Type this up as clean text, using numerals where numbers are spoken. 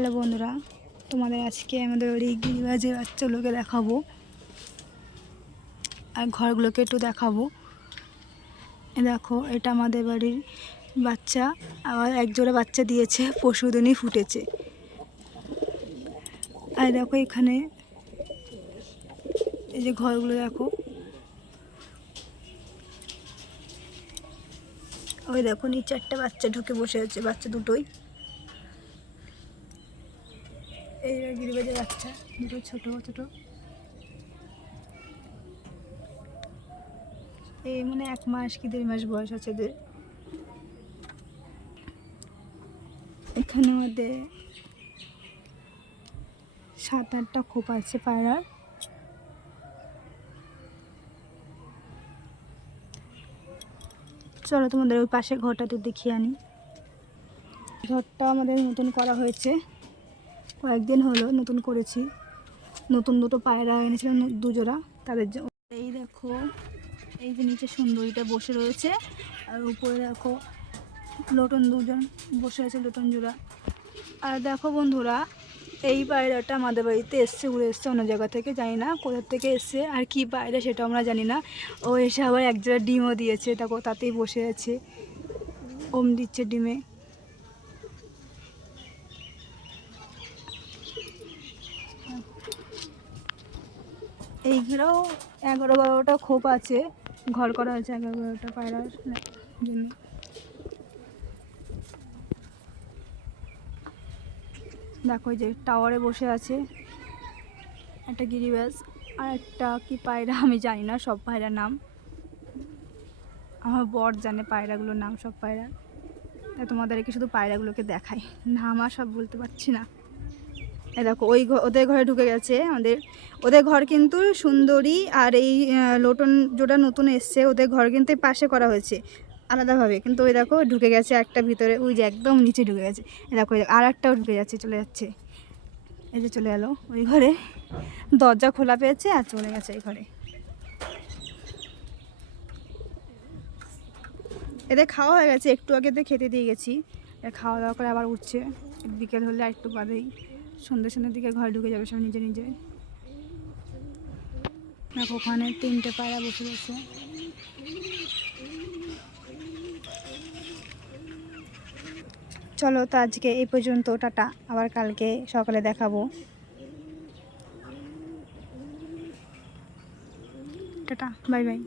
Hello বন্ধুরা, তোমাদের আজকে আমাদের বাড়ি গিরিবাজের বাচ্চাগুলোকে দেখাবো আর ঘরগুলোকে একটু দেখাবো। দেখো, এটা আমাদের বাড়ির বাচ্চা, আবার একজোড়া বাচ্চা দিয়েছে, পরশুদিনই ফুটেছে। আর দেখো এখানে এই যে ঘরগুলো দেখো, ওই দেখো নিচে একটা বাচ্চা ঢুকে বসে আছে, বাচ্চা দুটোই। এই গিরিবাজের বাচ্চা দুটো ছোট ছোট, এই মানে 1 মাস কি 1.5 মাস বয়স আছে এদের। এখানে আমাদের 7-8টা খোপ আছে পায়রার। চলো তোমাদের ওই পাশে ঘরটাতে দেখিয়ে আনি। ঘরটা আমাদের নতুন করা হয়েছে, কয়েকদিন হলো নতুন করেছি। নতুন দুটো পায়রা এনেছিলাম, 2 জোড়া, তাদের এই দেখো, এই যে নিচে সুন্দরীটা বসে রয়েছে, আর উপরে দেখো লোটন 2জন বসে আছে, লোটন জোড়া। আর দেখো বন্ধুরা, এই পায়রাটা আমাদের বাড়িতে এসছে, উড়ে এসছে অন্য জায়গা থেকে, জানি না কোথা থেকে এসছে আর কি পায়রা সেটা আমরা জানি না। ও এসে আবার এক জোড়া ডিমও দিয়েছে, দেখো তাতেই বসে আছে, ওম দিচ্ছে ডিমে। এইগুলোও 11-12টা খোপ আছে, ঘর করা হয়েছে 11-12টা পায়রার জন্য। দেখো যে টাওয়ারে বসে আছে একটা গিরিবাজ, আর একটা কি পায়রা আমি জানি না সব পায়রার নাম, আমার বর জানে পায়রাগুলোর নাম সব পায়রার, তাই তোমাদেরকে শুধু পায়রাগুলোকে দেখাই, নাম আর সব বলতে পারছি না। এই দেখো ওই ওদের ঘরে ঢুকে গেছে আমাদের, ওদের ঘর কিন্তু সুন্দরী আর এই লোটন যেটা নতুন এসছে, ওদের ঘর কিন্তু পাশে করা হয়েছে আলাদাভাবে, কিন্তু ওই দেখো ঢুকে গেছে একটা ভিতরে, ওই যে একদম নিচে ঢুকে গেছে। এই দেখো আর একটাও ঢুকে যাচ্ছে, চলে যাচ্ছে, এই যে চলে এলো ওই ঘরে, দরজা খোলা পেয়েছে আর চলে গেছে এই ঘরে। এদের খাওয়া হয়ে গেছে, একটু আগে তো খেতে দিয়ে গেছি, খাওয়া দাওয়া করে আবার উঠছে, বিকেল হলে আর একটু বাদেই সন্ধ্যের দিকে ঘরে ঢুকে যাবে সব নিজে নিজে। দেখো ওখানে 3টে পায়রা বসে রয়েছে। চলো তো আজকে এই পর্যন্ত, টাটা, আবার কালকে সকালে দেখাবো। Tata, bye bye.